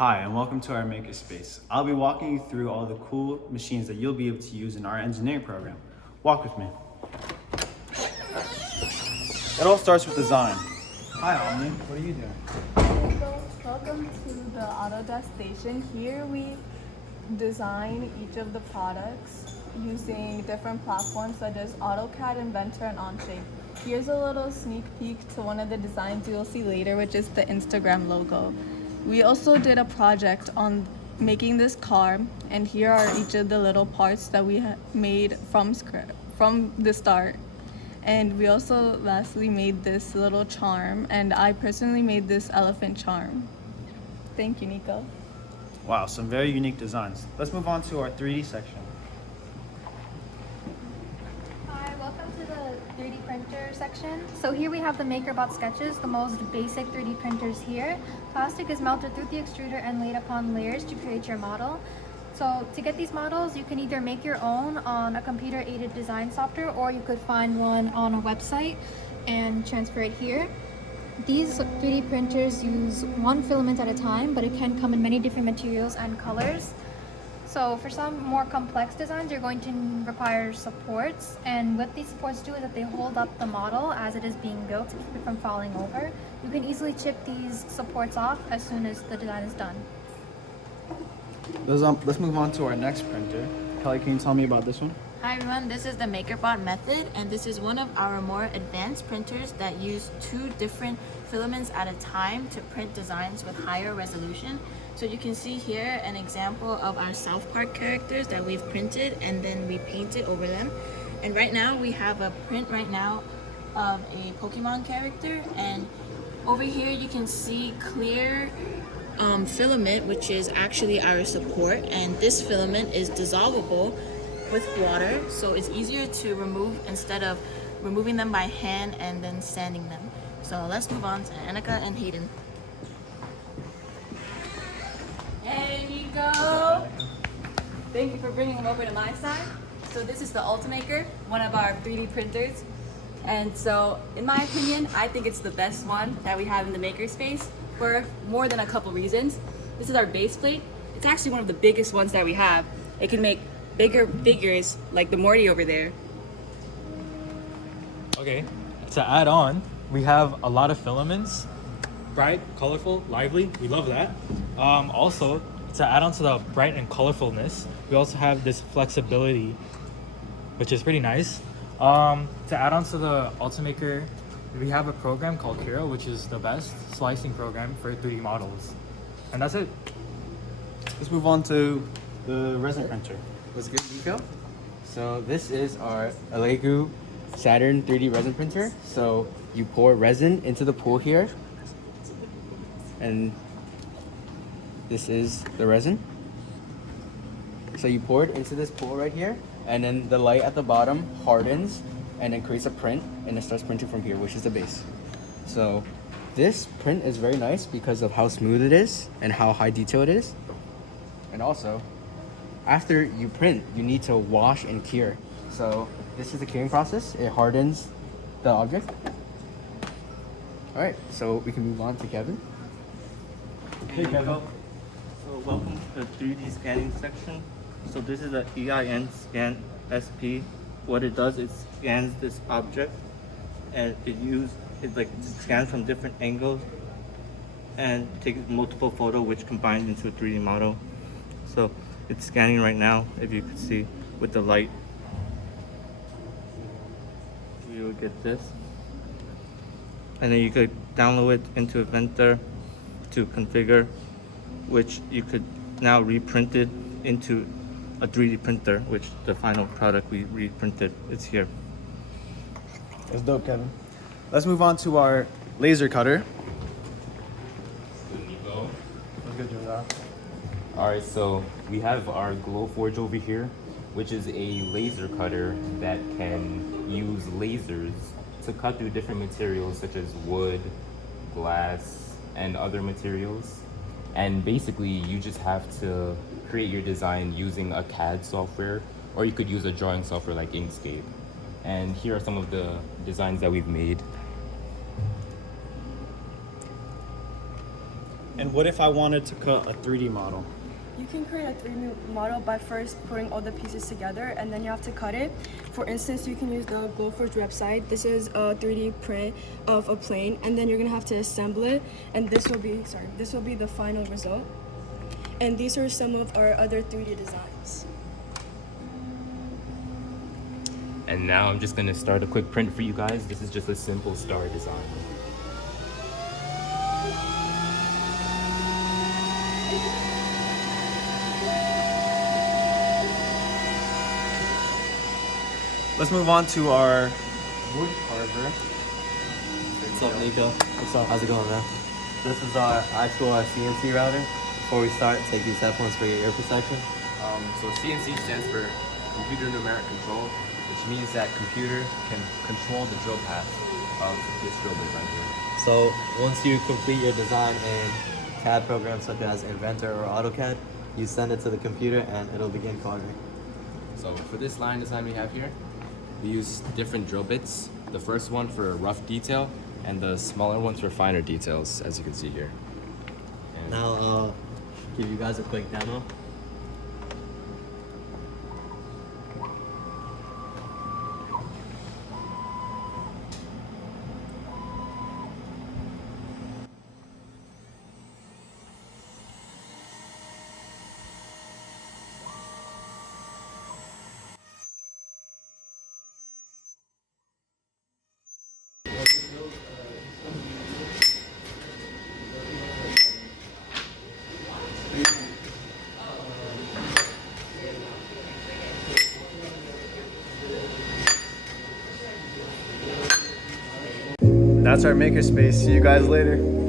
Hi, and welcome to our makerspace. I'll be walking you through all the cool machines that you'll be able to use in our engineering program. Walk with me. It all starts with design. Hi, Omni. What are you doing? Welcome to the Autodesk station. Here we design each of the products using different platforms such as AutoCAD, Inventor, and Onshape. Here's a little sneak peek to one of the designs you'll see later, which is the Instagram logo. We also did a project on making this car, and here are each of the little parts that we made from the start. And we also lastly made this little charm, and I personally made this elephant charm. Thank you, Nico. Wow, some very unique designs. Let's move on to our 3D section. Hi, welcome to the 3D printer section. So here we have the MakerBot sketches, the most basic 3D printers here. Plastic is melted through the extruder and laid upon layers to create your model. So to get these models, you can either make your own on a computer-aided design software, or you could find one on a website and transfer it here. These 3D printers use one filament at a time, but it can come in many different materials and colors. So for some more complex designs, you're going to require supports, and what these supports do is that they hold up the model as it is being built to keep it from falling over. You can easily chip these supports off as soon as the design is done. Let's move on to our next printer. Kelly, can you tell me about this one? Hi everyone, this is the MakerBot method, and this is one of our more advanced printers that use 2 different filaments at a time to print designs with higher resolution. So you can see here an example of our South Park characters that we've printed, and then we painted over them. And right now we have a print right now of a Pokemon character, and over here you can see clear filament, which is actually our support, and this filament is dissolvable with water, so it's easier to remove instead of removing them by hand and then sanding them. So let's move on to Annika and Hayden. Hey Nico! Thank you for bringing them over to my side. So this is the Ultimaker, one of our 3D printers. And so, in my opinion, I think it's the best one that we have in the makerspace for more than a couple reasons. This is our base plate. It's actually one of the biggest ones that we have. It can make bigger figures like the Morty over there. Okay, to add on, we have a lot of filaments, bright, colorful, lively. We love that. Also, to add on to the bright and colorfulness, we also have this flexibility, which is pretty nice. To add on to the Ultimaker, we have a program called Kira, which is the best slicing program for 3D models. And that's it. Let's move on to the resin printer. What's good, Nico? So this is our Alegu Saturn 3D resin printer. So you pour resin into the pool here, and this is the resin. So you pour it into this pool right here, and then the light at the bottom hardens and then creates a print, and it starts printing from here, which is the base. So this print is very nice because of how smooth it is and how high detail it is. And also, after you print, you need to wash and cure. So this is the curing process. It hardens the object. All right, so we can move on to Kevin. Hey, Kevin. So welcome to the 3D scanning section. So this is the EIN Scan SP. What it does is scans this object, and it scans from different angles and takes multiple photos which combines into a 3D model. So it's scanning right now, if you could see with the light. You will get this. And then you could download it into Inventor to configure, which you could now reprint it into a 3D printer, which the final product we reprinted is here. That's dope, Kevin. Let's move on to our laser cutter. What's good, Joseph? Alright, so we have our Glowforge over here, which is a laser cutter that can use lasers to cut through different materials such as wood, glass, and other materials. And basically, you just have to create your design using a CAD software, or you could use a drawing software like Inkscape. And here are some of the designs that we've made. And what if I wanted to cut a 3D model? You can create a 3D model by first putting all the pieces together, and then you have to cut it. For instance, you can use the Glowforge website. This is a 3D print of a plane, and then you're gonna have to assemble it, and this will be the final result. And these are some of our other 3D designs. And now I'm just gonna start a quick print for you guys. This is just a simple star design. Let's move on to our Wood carver. What's up, Nico? What's up? How's it going, man? This is our actual CNC router. Before we start, take these headphones for your ear protection. So CNC stands for computer numeric control, which means that computer can control the drill path of this drill bit right here. So once you complete your design in CAD programs such as Inventor or AutoCAD, you send it to the computer and it'll begin carving. So for this line design we have here, we use different drill bits. The first one for rough detail, and the smaller ones for finer details, as you can see here. And Now I'll give you guys a quick demo. That's our makerspace. See you guys later.